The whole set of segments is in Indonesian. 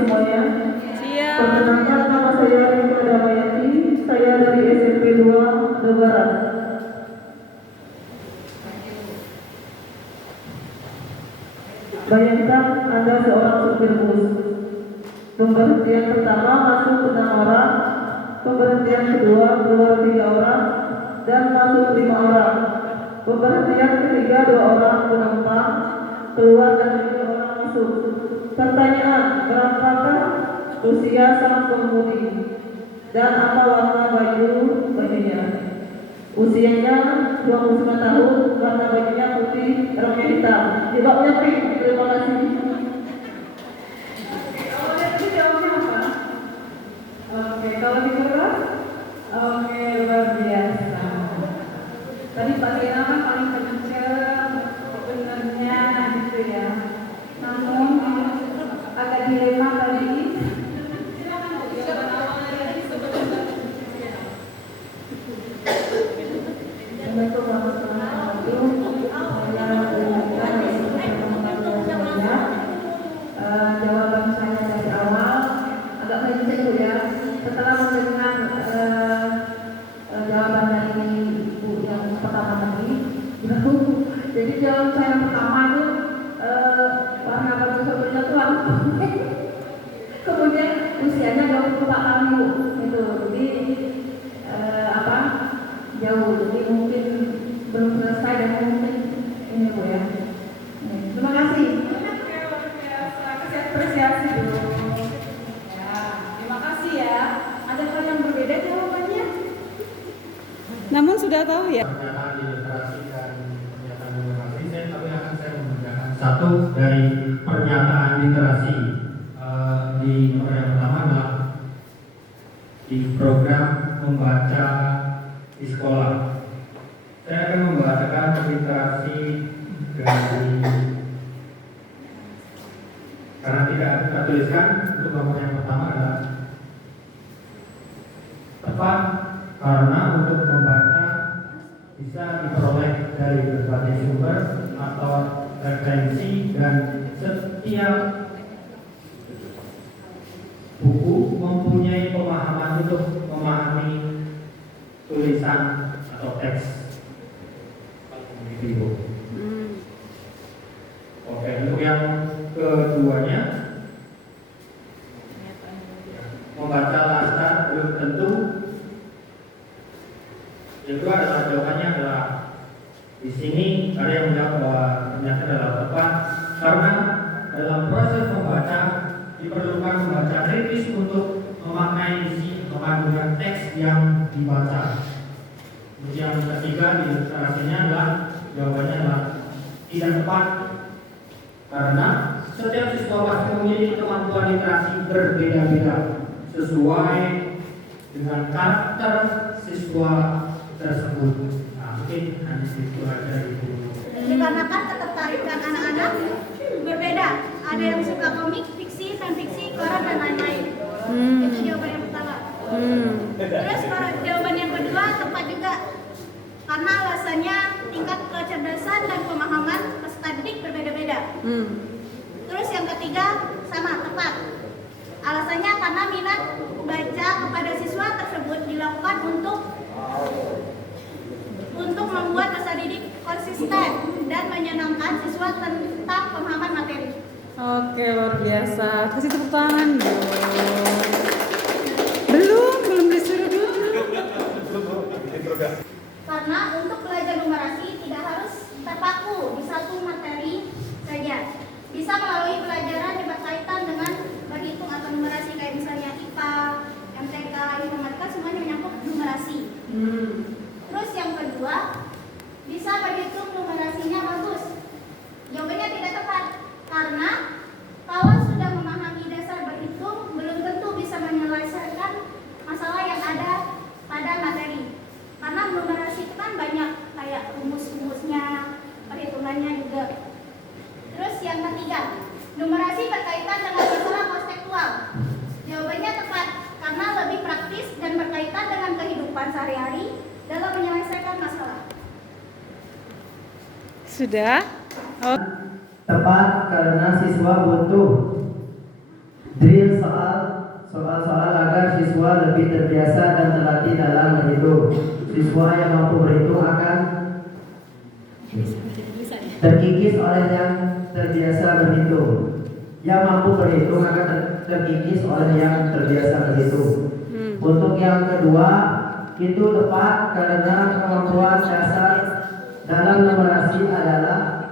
semuanya. Siap. Perkenalkan, nama saya Rika Damayati. Saya dari SMP 2 Lebaran. Bayangkan Anda seorang supir bus. Pemberhentian pertama masuk 6 orang, pemberhentian kedua keluar 3 orang, dan masuk 5 orang. Pemberhentian ketiga 2 orang penumpang, keluar dan 3 orang masuk. Pertanyaan, berapakah usia sang pengemudi dan apa warna bajunya? Usianya 29 tahun, warna bajunya putih, roknya hitam, jilbabnya pink. Terima kasih. Oke, kalau dikeras, oke, luar biasa. Tadi Pak Lina kan paling kenceng, benernya gitu ya. Namun agak dilema tadi. Assalamualaikum warahmatullahi wabarakatuh. Jawaban saya dari awal agak melenceng dulu ya. Setelah mendengar jawaban dari Ibu yang pertama tadi, jadi jawaban saya yang pertama itu warna baju sopirnya tuh kemudian usianya 24 tahun Bu, itu jadi jauh, jadi mungkin belum selesai dan mungkin ini Bu ya. Terima kasih. Apresiasi dulu. Ya, terima kasih ya. Ada hal yang berbeda jawabannya? Namun sudah tahu ya. Pernyataan literasi dan pernyataan literasi, tapi akan saya membacakan satu dari pernyataan literasi di nomor yang pertama adalah di program membaca di sekolah. Saya akan membacakan literasi dari karena tidak kita tuliskan. Untuk nomor yang pertama adalah tepat karena untuk membaca bisa diperoleh dari berbagai sumber atau referensi dan setiap buku mempunyai pemahaman untuk memahami tulisan atau teks. Oke, untuk yang keduanya, membaca laskar belum tentu. Yang kedua adalah jawabannya adalah di sini ada yang menjawab bahwa ternyata adalah tepat karena dalam proses membaca diperlukan membaca kritis untuk memaknai isi kandungan teks yang dibaca. Yang ketiga di ilustrasinya adalah jawabannya adalah tidak tepat karena setiap siswa pasti memiliki kemampuan literasi berbeda-beda sesuai dengan karakter siswa tersebut. Nah, mungkin hanya itu aja Ibu. Dikarenakan ketertarikan anak-anak berbeda. Ada yang suka komik, fiksi, non-fiksi, koran dan lain-lain. Itu jawaban yang pertama. Terus jawaban yang kedua tepat juga. Karena alasannya tingkat kecerdasan dan pemahaman peserta didik berbeda-beda. Terus yang ketiga sama tepat. Alasannya karena minat baca kepada siswa tersebut dilakukan untuk membuat peserta didik konsisten dan menyenangkan siswa tentang pemahaman materi. Oke, luar biasa. Kasih tepuk tangan dong. Belum disuruh dulu. Karena untuk belajar numerasi tidak harus terpaku di satu materi saja. Bisa melalui pelajaran yang berkaitan dengan berhitung atau numerasi kayak misalnya IPA, MTK, informatika semuanya menyangkut numerasi. Terus yang kedua, bisa berhitung numerasinya bagus. Jawabannya tidak tepat karena kalau sudah memahami dasar berhitung belum tentu bisa menyelesaikan masalah yang ada pada materi. Karena numerasi itu kan banyak kayak rumus-rumusnya, perhitungannya juga. Terus yang ketiga, numerasi berkaitan dengan masalah konseptual. Jawabannya tepat karena lebih praktis dan berkaitan dengan kehidupan sehari-hari dalam menyelesaikan masalah. Sudah? Oh. Tepat karena siswa butuh Drill soal-soal agar siswa lebih terbiasa dan terlatih dalam berhitung. Siswa yang mampu berhitung akan terkikis oleh yang terbiasa berhitung. Yang mampu berhitung akan terkikis oleh yang terbiasa berhitung. Untuk yang kedua, itu tepat karena kemampuan dasar dalam numerasi adalah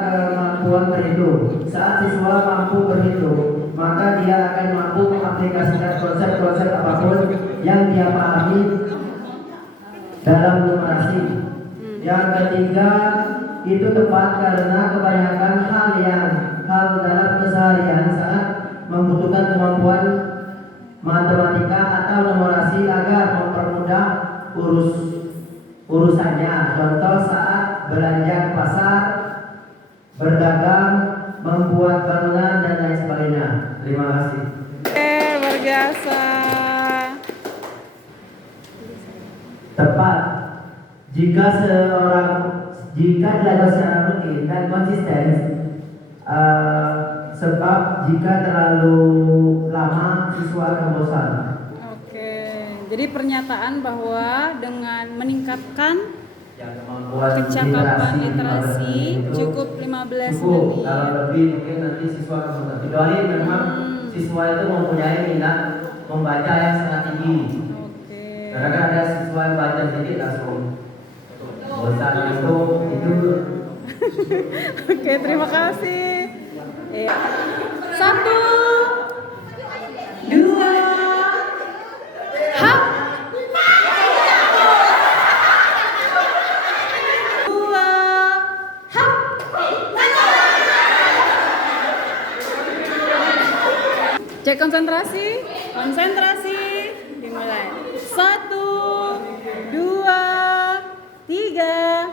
kemampuan berhitung. Saat siswa mampu berhitung, maka dia akan mampu mengaplikasikan konsep-konsep apapun yang dia pahami dalam numerasi. Yang ketiga, itu tepat karena kebanyakan hal dalam keseharian saat membutuhkan kemampuan matematika atau numerasi agar mempermudah urusannya. Contoh saat belanja ke pasar, berdagang, membuat bangunan dan lain sebagainya. Terima kasih. Luar biasa. Tepat. Jika dilakukan secara rutin dan konsisten, sebab jika terlalu lama siswa akan bosan. Oke, jadi pernyataan bahwa dengan meningkatkan kecakapan literasi cukup 15 cukup. menit. Kalau lebih mungkin nanti siswa akan bosan. Kecuali memang siswa itu mempunyai minat membaca yang sangat tinggi. Oke. Karena kan ada siswa yang baca sedikit langsung bosan itu. Oke, terima kasih. Ya. 1, 2, hap. 2, hap. Cek konsentrasi. Dimulai. 1, 2, 3.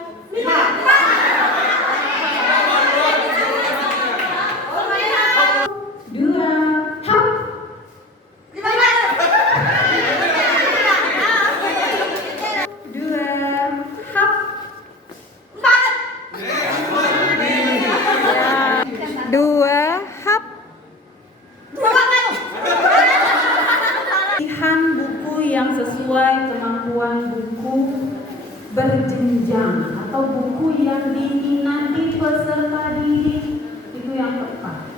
Pilihan buku yang sesuai kemampuan buku berjenjang atau buku yang diminati peserta didik itu yang tepat.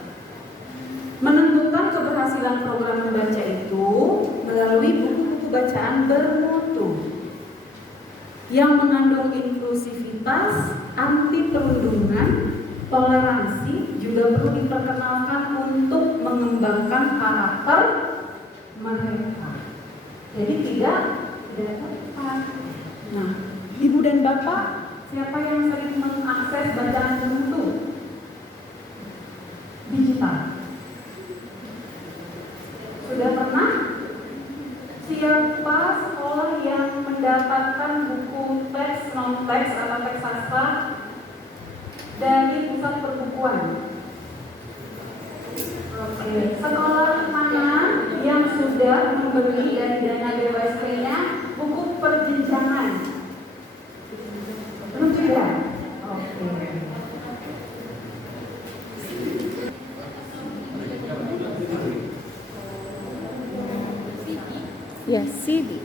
Menentukan keberhasilan program membaca itu melalui buku-buku bacaan bermutu yang mengandung inklusivitas, anti perundungan, toleransi juga perlu diperkenalkan untuk mengembangkan karakter mereka. Jadi tidak tepat. Nah, Ibu dan Bapak, siapa yang sering mengakses bacaan bermutu digital? Sudah pernah? Siapa sekolah yang mendapatkan buku teks, non-teks atau teks sastra dari pusat perbukuan? Oke. Sekolah mana yang sudah membeli dari dana BWSP-nya buku perjenjangan? Belum juga? Oke. Ya, CD.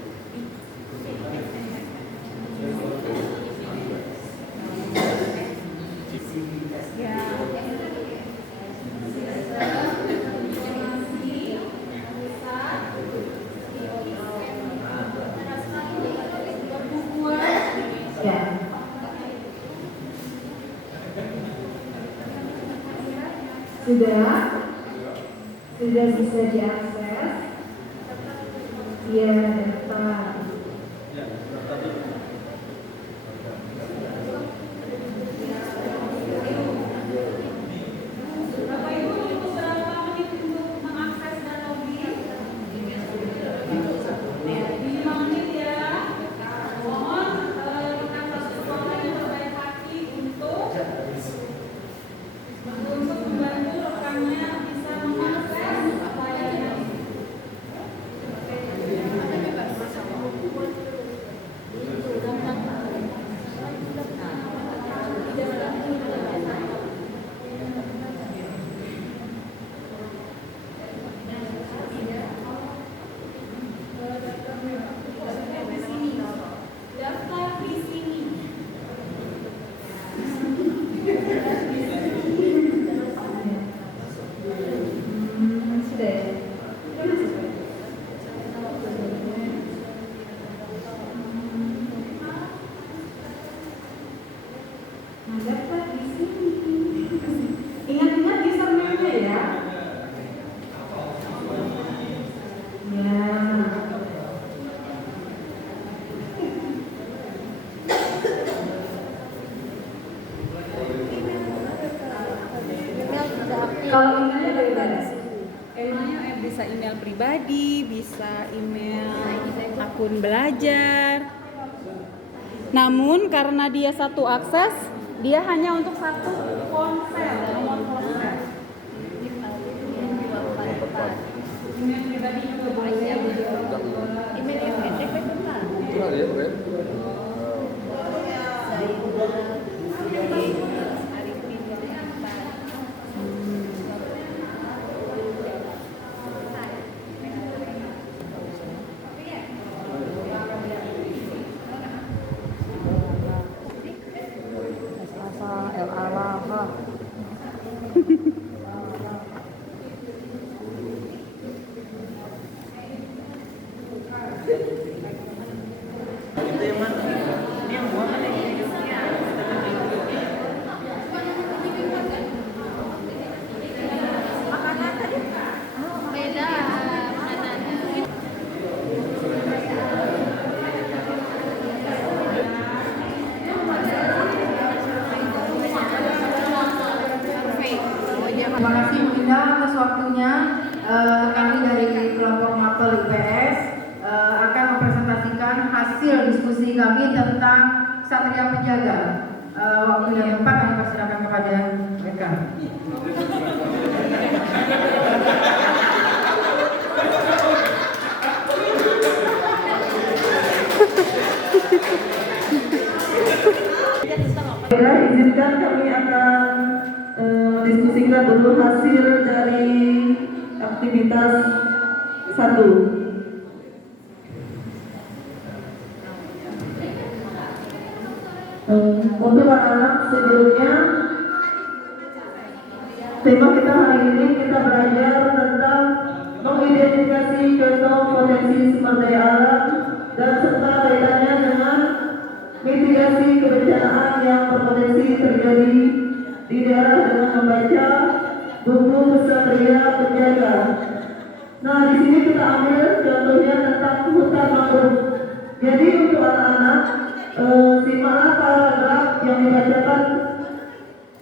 Sudah bisa diakses via daftar. Bapak Ibu butuh berapa menit untuk mengakses dan login? 5 menit ya. Mohon rekan sekolah yang berbaik hati untuk membantu rekannya bisa mengakses layanan. Kalau emailnya beda. Emailnya bisa email pribadi, bisa email akun belajar. Namun karena dia satu akses, dia hanya untuk satu ponsel, nomor ponsel. Email pribadi juga boleh. Email yang pendek benar. Beda makanannya. Terima kasih Bu Indah atas waktunya. Kami dari kelompok Mapel IPS akan mempresentasikan hasil diskusi kami tentang Satria Penjaga. Waktu dan tempat kami persilakan kepada mereka. Baiklah, izinkan kami akan diskusikan dulu hasil dari aktivitas 1. Untuk anak-anak sebelumnya, tema kita hari ini kita belajar tentang mengidentifikasi contoh potensi sumber daya alam dan serta kaitannya dengan mitigasi kebencanaan yang berpotensi terjadi di daerah dengan membaca buku Satria Penjaga. Nah, di sini kita ambil contohnya tentang hutan mangrove. Jadi untuk anak-anak, simaklah paragraf yang dibacakan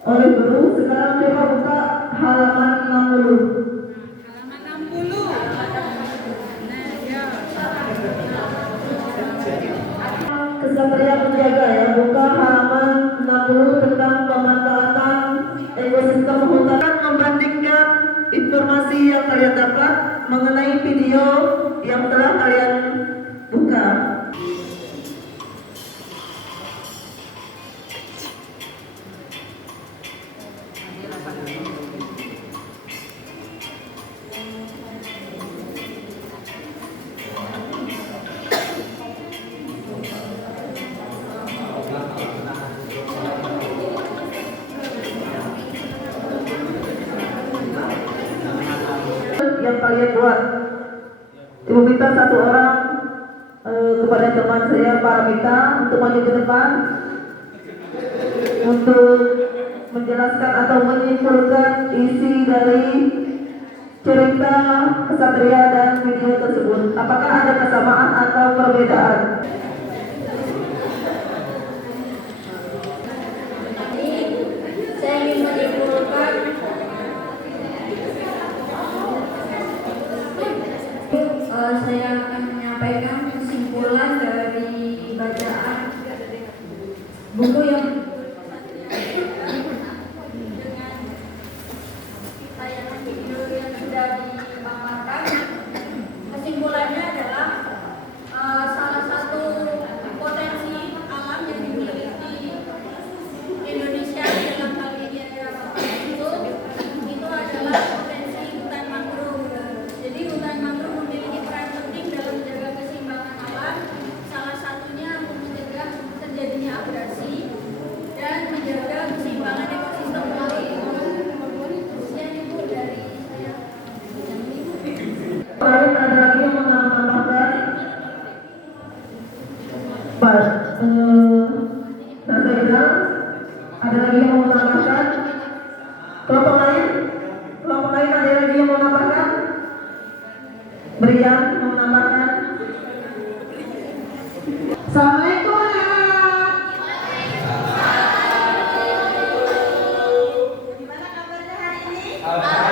oleh guru. Sekarang coba buka halaman 60. Halaman 60. Nah, ya. Kesatria Penjaga ya, buka halaman 60 tentang pemanfaatan ekosistem hutan. Membandingkan informasi yang kalian dapat mengenai video yang telah kalian buka. Yang kalian buat, Ibu minta satu orang kepada teman saya Paramita untuk maju ke depan untuk menjelaskan atau menyimpulkan isi dari cerita kesatria dan video tersebut. Apakah ada kesamaan atau perbedaan? Saya ingin menyimpulkan saya akan menyampaikan kesimpulan dari bacaan buku yang dengan tayangan video yang sudah dipaparkan. Kesimpulannya adalah salah satu potensi alam yang dimiliki Indonesia dalam hal ini adalah itu adalah potensi hutan mangrove. Jadi hutan mangrove memiliki peran penting dalam menjaga keseimbangan alam, salah satunya untuk mencegah terjadinya abrasi dan menjaga keseimbangan ekosistem laut. Sekian itu dari saya. Lain ada lagi yang menambahkan? Pak, Tante Ida, ada lagi yang mau menambahkan? Kelompok lain? Kelompok lain ada lagi yang mau menambahkan? Brian mau menambahkan? Assalamualaikum anak. Gimana kabarnya hari ini?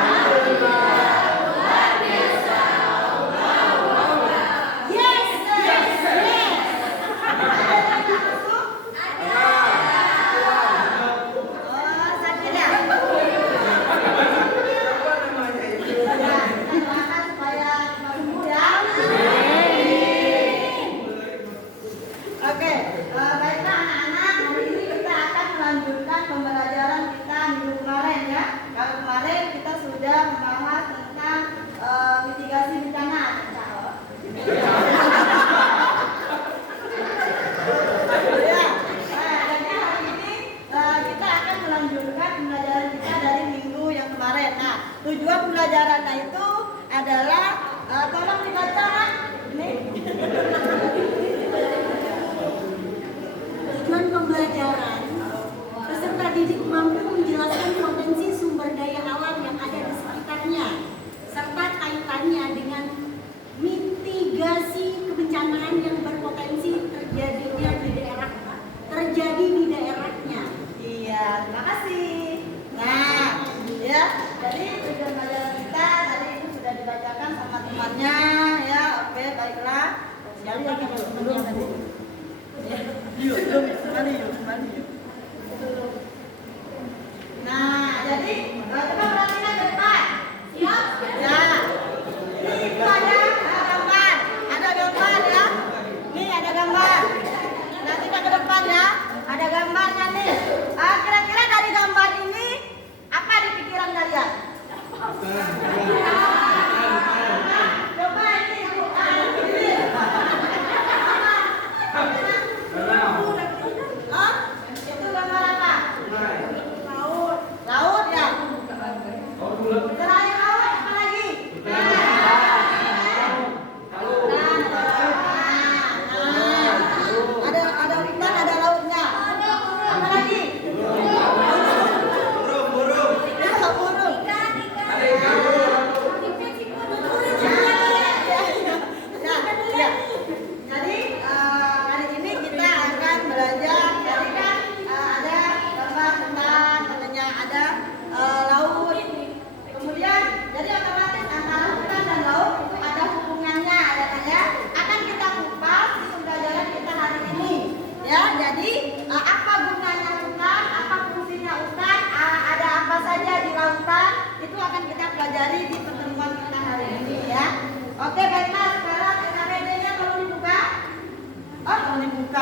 Oke, baiklah anak-anak, hari ini kita akan melanjutkan pembelajaran kita minggu kemarin ya. Kalau kemarin kita sudah membahas tentang mitigasi bencana. Ya, jadi hari ini kita akan melanjutkan pembelajaran kita dari minggu yang kemarin. Nah, tujuan pembelajarannya itu adalah tolong dibaca Mak. Ini. Tujuan pembelajaran, peserta didik mampu menjelaskan potensi sumber daya alam yang ada di sekitarnya, serta kaitannya dengan mitigasi kebencanaan yang berpotensi terjadi di daerahnya. Iya, terima kasih. Nah, ya, jadi tujuan pembelajaran kita tadi itu sudah dibacakan sama temannya, ya. Oke, baiklah. Sekali lagi belum tadi. Ya, yuk, kembali yuk. Nah, jadi coba perhatikan ke depan. Siap? Ya. Ini itu ada gambar. Ada gambar ya. Nih ada gambar. Nanti kita ke depan ya. Ada gambarnya nih. Kira-kira dari gambar ini apa di pikiran kalian? Coba ini Hah? Itu gambar apa? Laut ya? Selain laut apa lagi? Ada hutan, ada lautnya. Apa lagi? Burung. Ya, burung. Ya. Jadi hari ini kita akan belajar. Jadi kan ada gambar tentang katanya ada laut. Kemudian jadi otomatis antara hutan dan laut itu ada hubungannya ya kan ya. Akan kita kupas di pembelajaran kita hari ini. Ya, jadi apa gunanya hutan, apa fungsinya hutan, ada apa saja di lautan, itu akan kita pelajari di pertemuan kita hari ini ya. Oke, baiklah sekarang NKPD-nya perlu dibuka. Oh, perlu dibuka.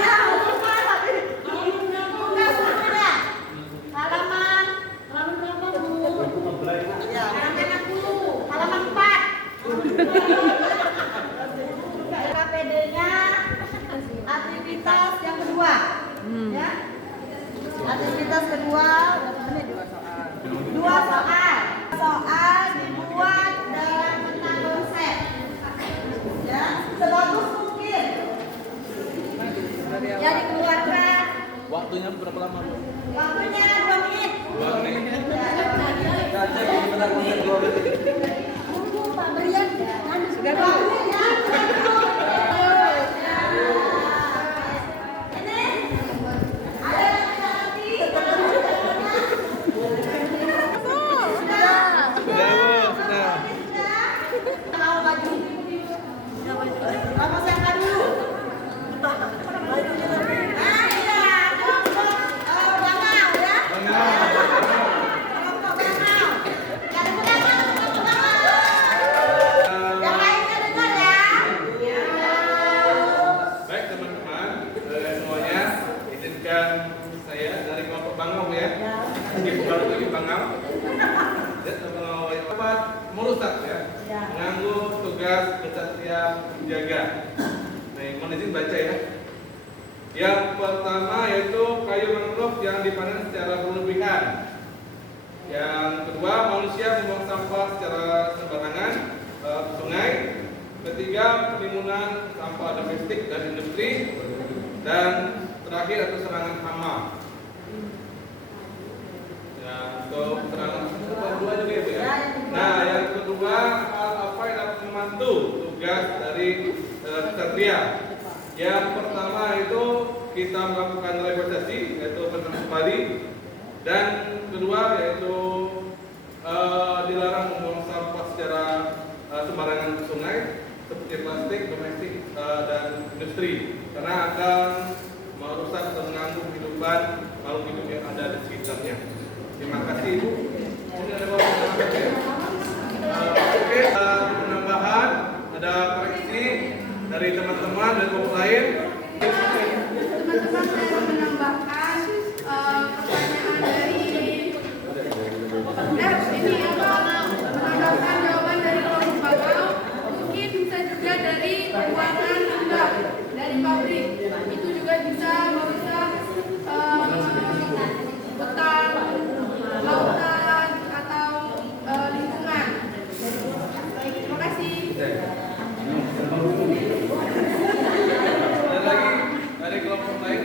Ya, lupa tadi. Buka bukunya. Halaman berapa, Bu? Ya, halaman 10. Halaman 4. NKPD-nya aktivitas yang kedua. Ya. Aktivitas kedua, dua soal. Soal dibuat dalam bentuk konsep. Ya, sebagus mungkin. Ya, dikeluarkan. Waktunya berapa lama, Bu? Waktunya 2 menit. 2 menit. Ya. Tunggu Pak Brian, Sudah 2 menit ya. Ini ada yang tidak ngerti? Sudah. Mau baju? Kamu siapa dulu? Ah iya, bangau ya. Kelompok bangau. Yang di belakang, kelompok bangau. Yang lainnya dengar ya. Baik teman-teman, semuanya izinkan saya dari kelompok Bangau ya. Ini baru lagi Bangau. Dan teman-teman dapat merusak ya. Mengganggu tugas kesatria menjaga. Baik, mohon izin baca ya. Yang pertama yaitu kayu mangrove yang dipanen secara berlebihan. Yang kedua, manusia membuang sampah secara sembarangan ke sungai. Ketiga, penimbunan sampah domestik dan industri. Dan terakhir itu serangan hama. Ya, untuk serangan kedua juga ya, Bu ya. Nah, yang kedua, hal apa yang dapat membantu tugas dari kesatria? Yang pertama itu kita melakukan rehabilitasi, yaitu penanam padi. Dan kedua yaitu dilarang membuang sampah secara sembarangan ke sungai seperti plastik, domestik dan industri, karena akan merusak atau mengganggu kehidupan makhluk hidup yang ada di sekitarnya. Terima kasih Ibu. Mungkin ada beberapa ya. Oke, penambahan, ada koreksi dari teman-teman dan kelompok lain. kelompok lain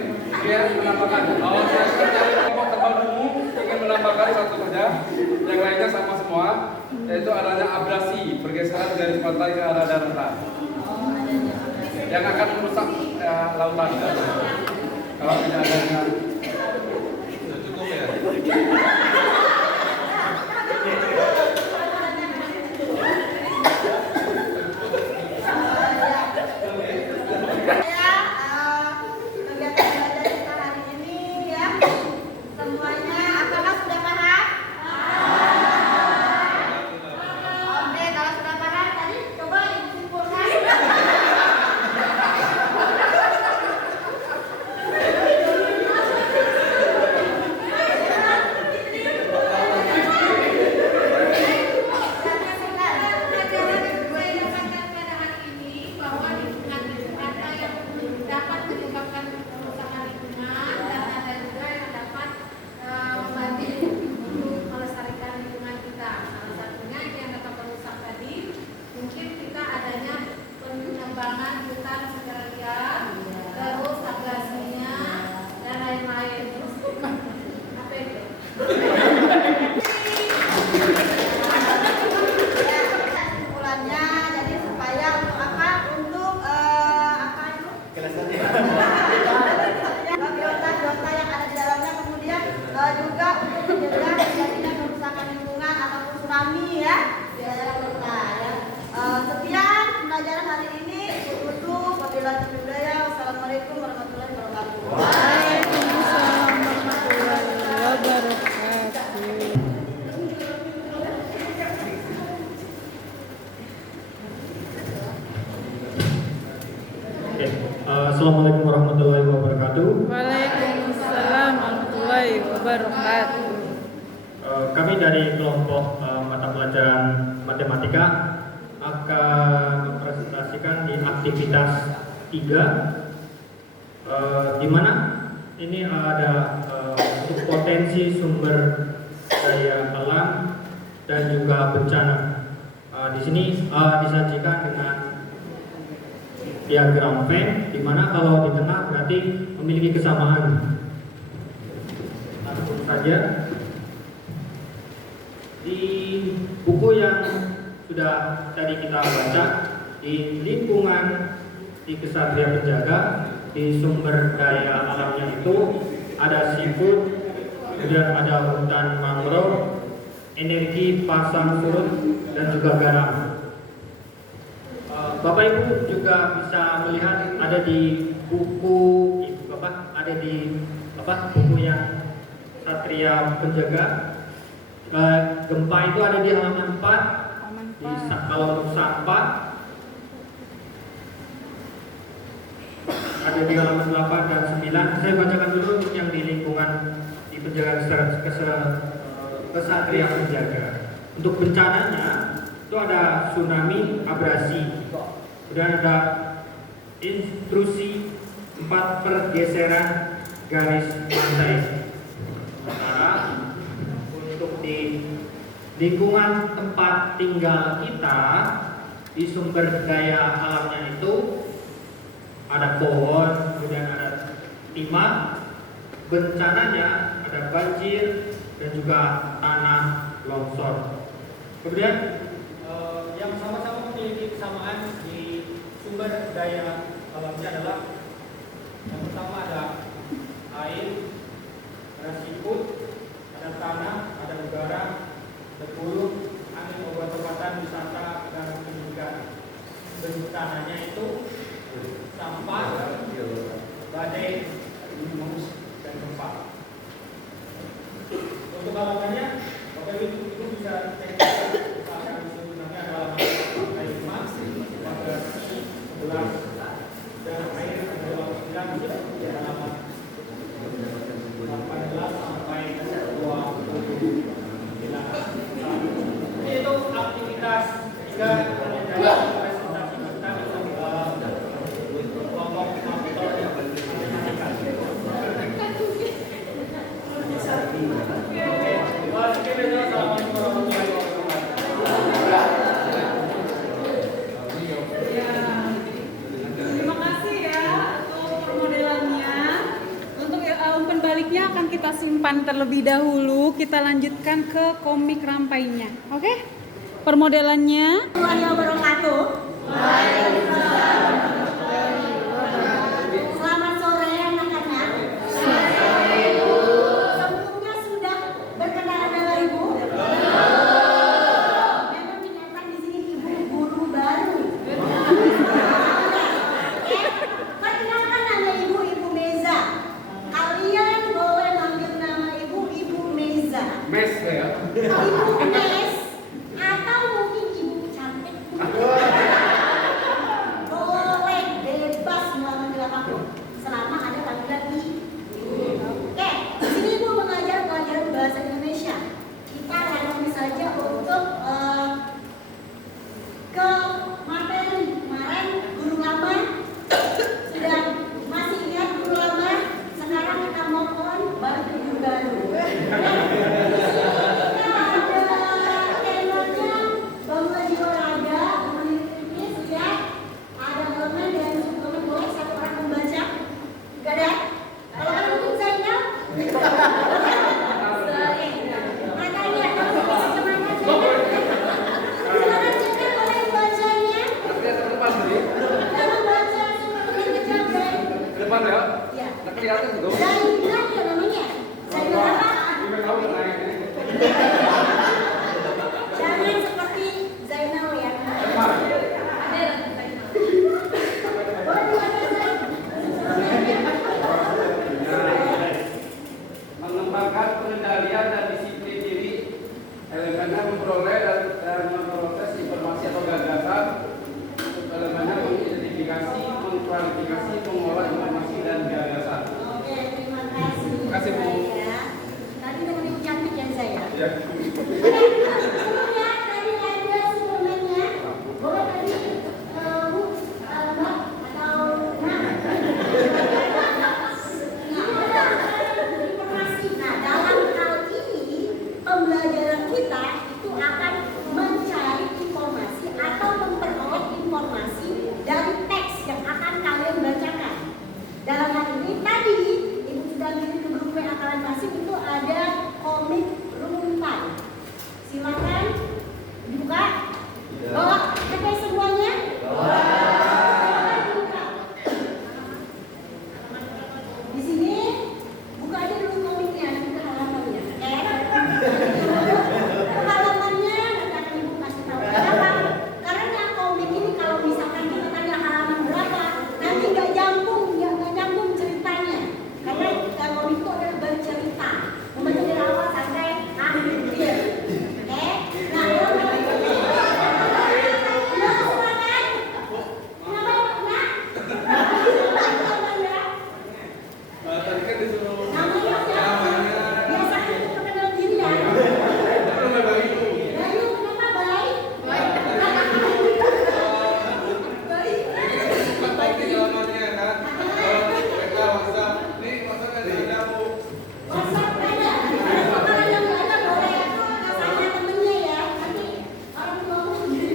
dia menambahkan. Oh, saya dari kelompok tebal dungu ingin menambahkan satu saja, yang lainnya sama semua, yaitu adanya abrasi pergeseran garis pantai ke arah daratan yang akan merusak lautan. Kalau tidak adanya cukup ya. Sekian pembelajaran hari ini. Tutup. Wabillahi taufiq. Wassalamualaikum warahmatullahi wabarakatuh. Waalaikumsalam warahmatullahi wabarakatuh. Assalamualaikum warahmatullahi wabarakatuh. Waalaikumsalam warahmatullahi wabarakatuh. Kami dari kelompok mata pelajaran matematika akan mempresentasikan di aktivitas 3 di mana ini ada untuk potensi sumber daya alam dan juga bencana. Di sini disajikan dengan diagram Venn, di mana kalau di tengah berarti memiliki kesamaan. Langsung saja di buku yang sudah tadi kita baca, di lingkungan di Kesatria Penjaga, di sumber daya alamnya itu ada seafood, kemudian ada hutan mangrove, energi pasang surut, dan juga garam. Bapak Ibu juga bisa melihat ada di buku ada di buku yang Satria Penjaga. Gempa itu ada di halaman 4. Kalau untuk sampah ada di halaman 8 dan 9. Saya bacakan dulu untuk yang di lingkungan di penjagaan Kesatria Penjaga. Untuk bencananya itu ada tsunami, abrasi, kemudian ada intrusi 4 pergeseran garis pantai. Sementara untuk di lingkungan tempat tinggal kita, di sumber daya alamnya itu ada pohon, kemudian ada timah, bencananya ada banjir dan juga tanah longsor. Kemudian yang sama-sama memiliki kesamaan di sumber daya alamnya adalah yang pertama ada air, ada seafood, ada tanah, ada udara, ada gunung, angin, obat-obatan, wisata, dan pendidikan. Bencananya itu sampah, badai, dan gempa. Untuk halamannya, Bapak Ibu bisa cek. Dan air adalah 9 di halaman 18 sampai 20. Itu aktivitas 3 dalam presentasi kita kelompok faktor yang Terima kasih ya untuk permodelan sebaiknya akan kita simpan terlebih dahulu. Kita lanjutkan ke komik rampainya. Oke? Permodelannya. Warahmatullahi wabarakatuh. Selamat sore anak-anak. Sebelumnya sudah berkenalan dengan Ibu? Memang kelihatan di sini Ibu guru baru. Perkenalkan nama Ibu, Ibu Meza. Kalian boleh manggil nama Ibu, Ibu Meza. Mes ya. Ibu Mes atau mungkin Ibu Cantik. Boleh bebas mau manggil apapun selama ada panggilan Ibu. Oke, di sini Ibu mengajar pelajaran bahasa Indonesia. Kita random saja untuk ke materi kemarin guru lama sudah masih ingat guru lama, sekarang kita move on baru ke guru baru. Depan ya. Ya. Kelihatan tuh. Zainal ya namanya. Zainal apa? Jangan seperti Zainal ya. Boleh dilanjutkan? Mengembangkan pengendalian dan disiplin diri, elemennya memperoleh dan memproses informasi atau gagasan, elemennya mengidentifikasi, mengklarifikasi, mengolah informasi dan gagasan. Oke, terima kasih. Terima kasih, Bu. Saya. Tadi dengan Ibu Cantik yang saya. Ya. Sebelumnya tadi ada suplemennya. Boleh tadi Bu, Mbak atau Nak? Informasi. Nah, dalam hal ini pembelajaran kita itu akan mencari informasi atau memperoleh informasi dari teks yang akan kalian bacakan. Dalam hal ini tadi Ibu sudah kirim ke grup WA kalian masing itu ada komik rumpai. Silakan dibuka. Bawa pakai semuanya. Silakan dibuka. Di sini buka aja dulu komiknya, nanti ke halamannya. Halamannya nanti akan Ibu kasih tahu. Kenapa? Karena komik ini kalau misalkan kita tanya halaman berapa, nanti nggak nyambung ceritanya. Karena komik itu adalah bercerita, membaca dari awal sampai akhir. Oke? Nah, silakan. Kenapa Nak? Tadi kan disuruh Namanya siapa? Biasa kita perkenalan diri ya. Bayu, kenapa baik? Baik di alamatnya kan. Mereka WhatsApp. Nih WhatsApp ada Bu. WhatsApp ada. Kalau yang nggak ada boleh tanya temennya ya. Nanti orang tuamu sendiri.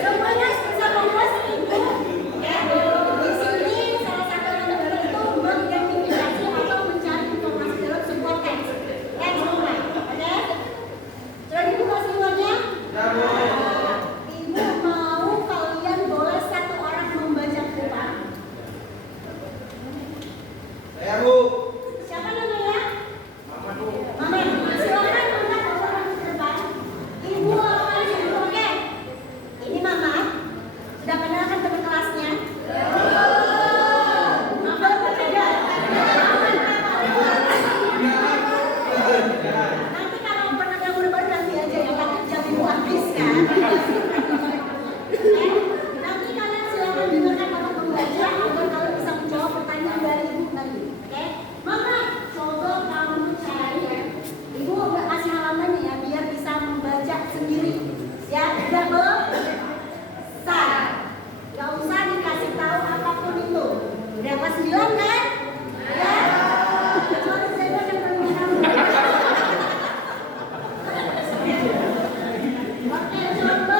Semuanya bisa membuat Ibu. Ya, di sini salah satu yang penting itu mengidentifikasi atau mencari informasi dalam sebuah teks. Teks rumah, oke? Sudah dibuka semuanya? Ibu mau kalian boleh satu orang membaca buku. Saya Bu. Siapa namanya? Mama Bu. Mama, silakan angkat orang ke depan. Ibu akan ibu, oke? Ini Mama. Sudah kenalkan teman kelasnya? Mama tidak. Nanti kalau pernah ganggu baru nanti aja ya, takut jam ibu habis kan. Nanti kalian silakan dengarkan Mama membaca agar kalian bisa menjawab pertanyaan dari ibu tadi. Oke? Mama, coba kamu cari ya. Ibu udah kasih halamannya ya biar bisa membaca sendiri. Ya, udah belum? Gak usah dikasih tahu apapun itu. Udah kelas 9 kan? Ya. Kecuali saya yang belum tahu. Oke, coba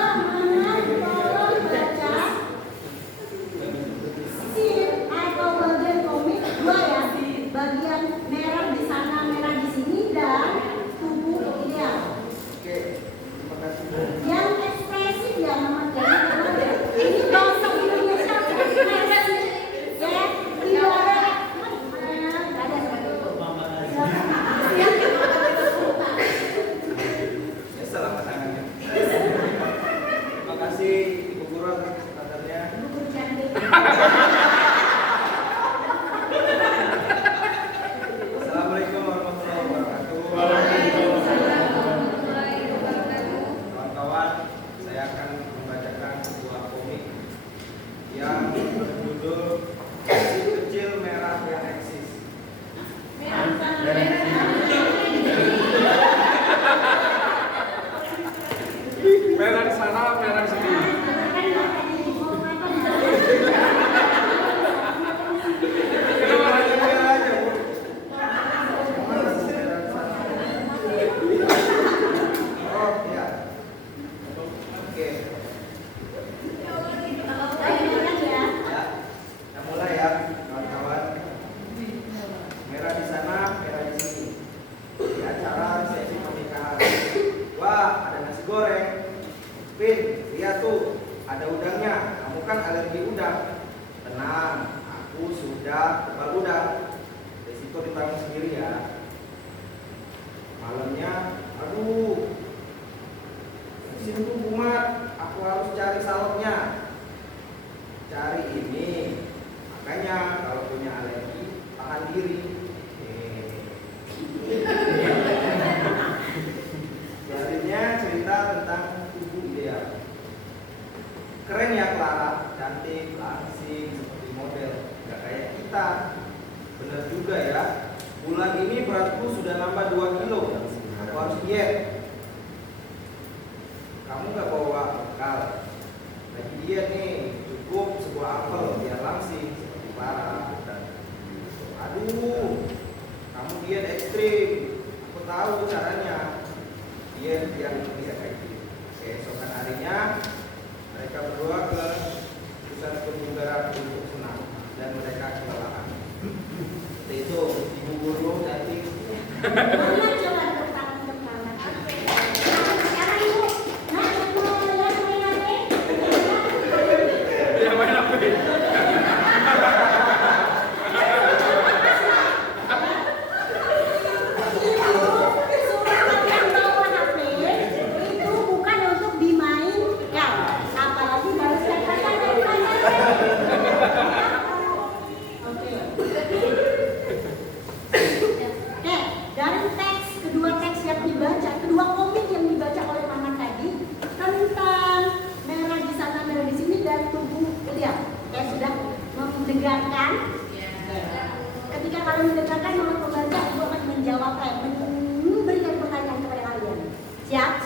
kasih Ibu Guru atas kesempatannya. Ibu guru cantik. Assalamualaikum warahmatullahi wabarakatuh. Kawan-kawan, saya akan membacakan sebuah komik yang berjudul Si Kecil Merah yang Eksis. Merah di sana, merah di sini. Kita lanjut aja, Bu. Oh, iya. Oke. Ya, kita mulai ya, kawan-kawan. Merah di sana, merah di sini. Di acara resepsi pernikahan. Wah, ada nasi goreng. Pin, lihat tuh, ada udangnya. Kamu kan alergi udang. Tenang, aku sudah kebal udang. Resiko ditanggung sendiri ya. Malamnya, aduh, sini tuh kumat. Aku harus cari salepnya. Cari ini. Makanya kalau punya alergi, tahan diri. Selanjutnya cerita tentang tubuh ideal. Keren ya Clara, cantik, langsing, seperti model, gak kayak kita. Bener juga ya, bulan ini beratku sudah nambah 2 kilo. Aku harus diet. Kamu gak bawa bekal. Lagi diet nih, cukup sebuah apel biar langsing seperti Clara. Aduh, kamu diet ekstrim. Aku tahu caranya. Diet yang bisa kayak gitu. Keesokan harinya mereka berdua ke pusat kebugaran untuk senam dan mereka kelelahan. Seperti itu, Ibu Guru cantik. Mana coba depan. Sekarang Ibu, nah yang main apa? Yang main apa? Surat yang bawa HP itu bukan untuk dimainkan, apalagi harus katakan dari mana. Oke. Dari kedua teks yang dibaca, kedua komik yang dibaca oleh Mama tadi tentang merah di sana, merah di sini dan tubuh ideal. Sudah mendengarkan. Ketika kalian mendengarkan, Mama pembaca itu akan menjawab, memberikan pertanyaan kepada kalian. Siap?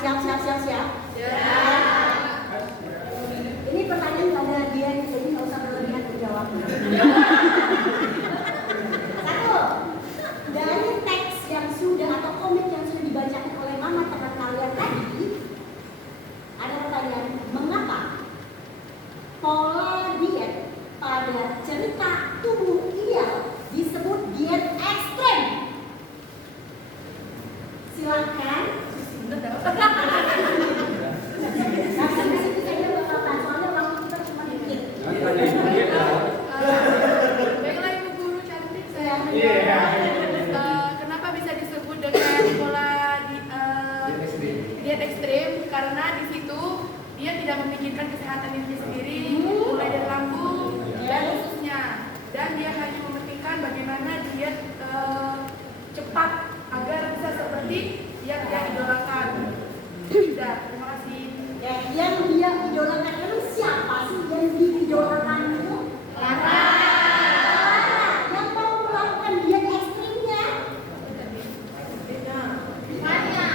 Ini pertanyaan pada dia, jadi nggak usah berlebihan menjawabnya. Satu, dari teks yang sudah atau komik yang sudah dibacakan oleh Mama teman kalian tadi, ada pertanyaan, mengapa pola diet pada cerita tubuh ideal disebut diet ekstrem? Silakan. Sampai situ saya bakal tanya, soalnya waktu kita cuma dikit. Baiklah Ibu Guru cantik, saya Iya. menjawab kenapa bisa disebut dengan pola diet ekstrim, karena di situ dia tidak memikirkan kesehatan diri sendiri, mulai dari lambung dan ususnya, dan dia hanya mementingkan bagaimana diet cepat agar bisa seperti yang dia idolakan. Sudah, terima kasih. Ya, yang dia idolakan itu siapa sih yang diidolakan itu? Lara. Yang mau melakukan diet ekstrimnya? Banyak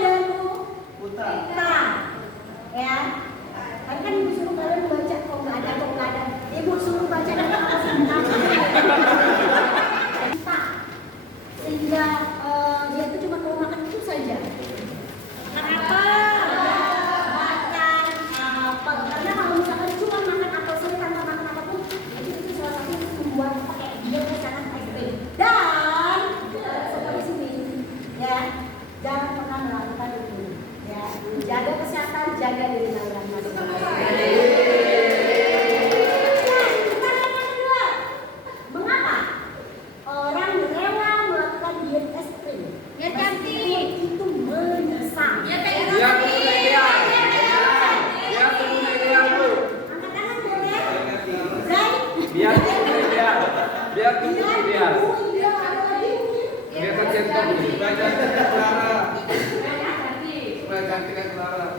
dan Putra. Ya. Tadi kan ibu suruh kalian baca, kok nggak ada. Ibu suruh baca dan kamu senang. Sehingga dia itu cuma mau makan itu saja. Kenapa? Makan apel. Karena kalau misalkan cuma makan apel saja tanpa makan apapun, itu salah satu membuat pakai dia sangat ekstrim. Dan seperti sini, ya, jangan pernah melakukan itu. Ya, jaga kesehatan, jaga diri kalian masing-masing. Mengapa orang rela melakukan diet ekstrim? Biar cantik. Itu menyesal. Gantikan Clara.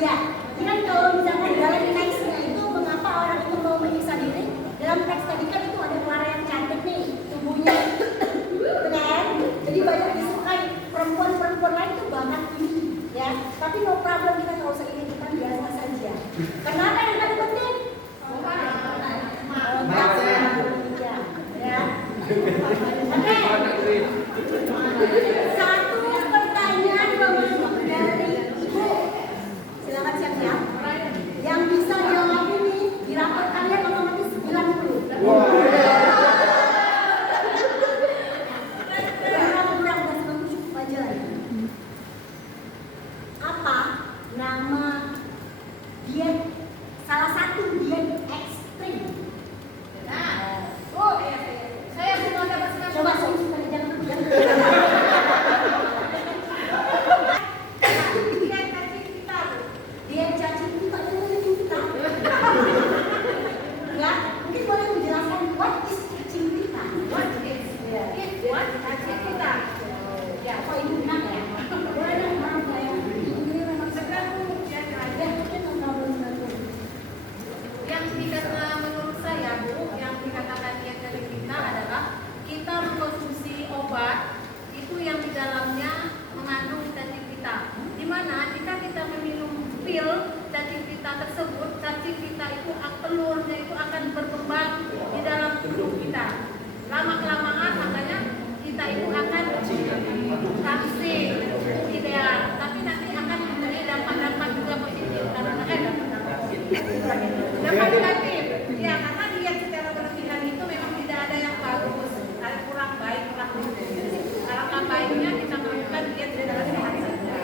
Ya, kan kalau misalkan dalam teksnya itu mengapa orang itu mau menyiksa diri? Dalam teks tadi kan itu ada Clara yang cantik nih tubuhnya, kan? Jadi banyak disukai perempuan-perempuan lain itu banget ini, ya. Tapi no problem, kita nggak usah ini, kita biasa saja. Kenapa yang paling penting? Ya. Oke. Satu pertanyaan dari Ibu. Silakan siap-siap. Yang bisa jawab ini di rapor kalian otomatis 90. Cukup aja lagi. Apa nama diet, salah satu diet ekstrim? Saya belum ada masalah. Coba jangan. Diet cacing pita itu cacing pita. Ya, mungkin boleh menjelaskan what is cacing pita? What is cacing pita? Ya, kok ibu bilang ya? Boleh dong, maaf saya. Ini memang segera ya, mungkin Yang dikatakan menurut saya Bu, yang dikatakan diet cacing pita adalah kita mengkonsumsi obat itu yang di dalamnya mengandung cacing pita. Di mana jika kita meminum pil cacing pita tersebut, cacing pita itu telurnya itu akan berkembang di dalam tubuh kita. Lama-kelamaan makanya kita itu akan toksik, tidak. Tapi nanti akan menjadi dampak-dampak juga positif karena dampak negatif. Ya, karena diet secara berlebihan itu memang tidak ada yang bagus, ada kurang baik, kurang bagus. Alangkah baiknya kita melakukan diet secara sehat saja.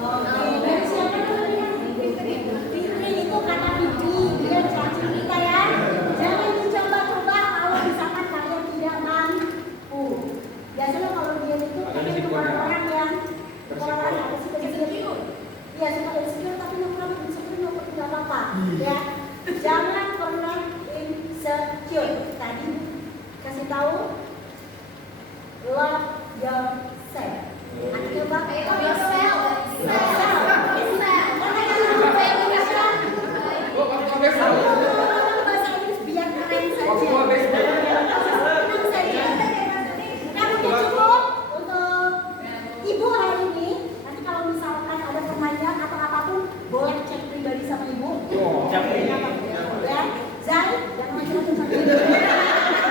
Oke, siapa namanya? Fitri itu kata Fitri, dia cacing pita ya. Jangan dicoba-coba kalau misalkan kalian tidak mampu. Biasanya kalau dia itu untuk orang-orang yang ada suka insecure. Iya, suka insecure tapi no insecure tidak apa-apa. Ya, jangan pernah insecure. Tadi kasih tahu love yourself. Artinya apa? Love yourself. Bahasa Inggris biar keren saja. Tenang saja. Kamu udah cukup untuk Ibu hari ini. Nanti kalau misalkan ada pertanyaan atau apapun, boleh cek pribadi sama Ibu. Ya, Zai, jangan macam-macam sama Ibu.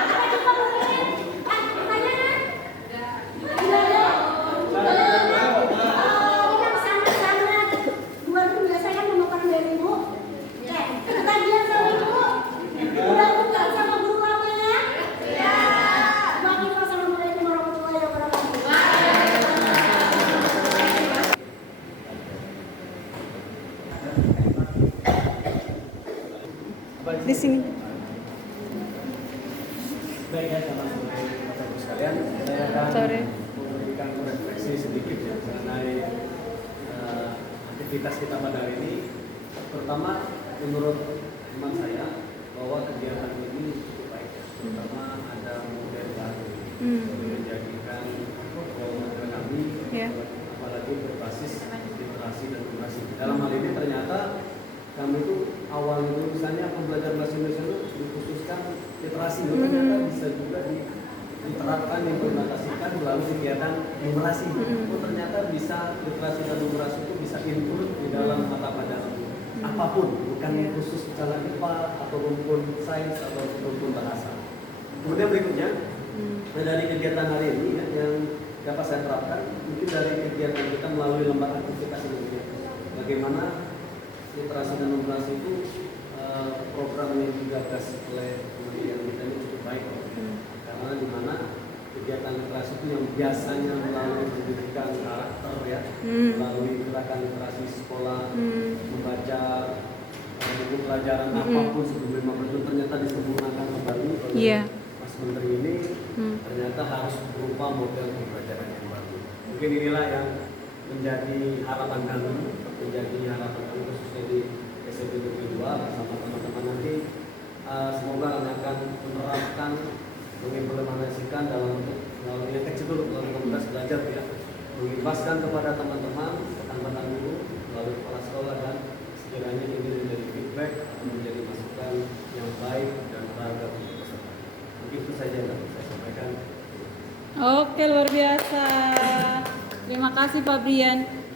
Apa coba mungkin? Pertanyaan? Tidak ada. Ini yang sangat-sangat luar biasa kan pemaparan dari Ibu. Oke, kita diam sama Ibu. Udah buka sama guru lamanya? Ya. Assalamualaikum warahmatullahi wabarakatuh. Di sini. Baik ya, selamat sore Bapak Ibu sekalian. Saya akan memberikan refleksi sedikit ya mengenai aktivitas kita pada hari ini. Pertama, menurut teman saya bahwa kegiatan ini cukup baik ya. Terutama ada model baru menjadikan model kami, apalagi berbasis literasi dan numerasi. Dalam hal ini ternyata kami itu awal itu misalnya pembelajaran bahasa Indonesia itu dikhususkan literasi, ternyata bisa juga diterapkan, diimplementasikan melalui kegiatan numerasi. Ternyata bisa literasi dan numerasi itu bisa include di dalam mata pelajaran apapun, bukan khusus secara IPA ataupun sains ataupun bahasa. Kemudian berikutnya dari kegiatan hari ini ya, yang dapat saya terapkan mungkin dari kegiatan kita melalui lembaga aktivitas ini, bagaimana literasi dan numerasi itu program yang digagas oleh kementerian kita ini cukup baik, karena di mana kegiatan literasi itu yang biasanya melalui pendidikan karakter ya, melalui gerakan literasi sekolah, membaca buku pelajaran apapun sebelum 15 tahun ternyata disempurnakan kembali oleh Mas Menteri ini, ternyata harus berupa model pembelajaran yang baru. Mungkin inilah yang menjadi harapan kami, khususnya di SMP Negeri 2 bersama teman-teman nanti. Semoga kami akan menerapkan, mengimplementasikan dalam bentuk melalui yang kecil dulu, melalui komunitas belajar ya, mengimbaskan kepada teman-teman, rekan-rekan guru, melalui kepala sekolah, dan sekiranya ini menjadi feedback atau menjadi masukan yang baik dan beragam untuk peserta. Begitu saja yang dapat saya sampaikan. Oke, luar biasa. Terima kasih Pak Brian.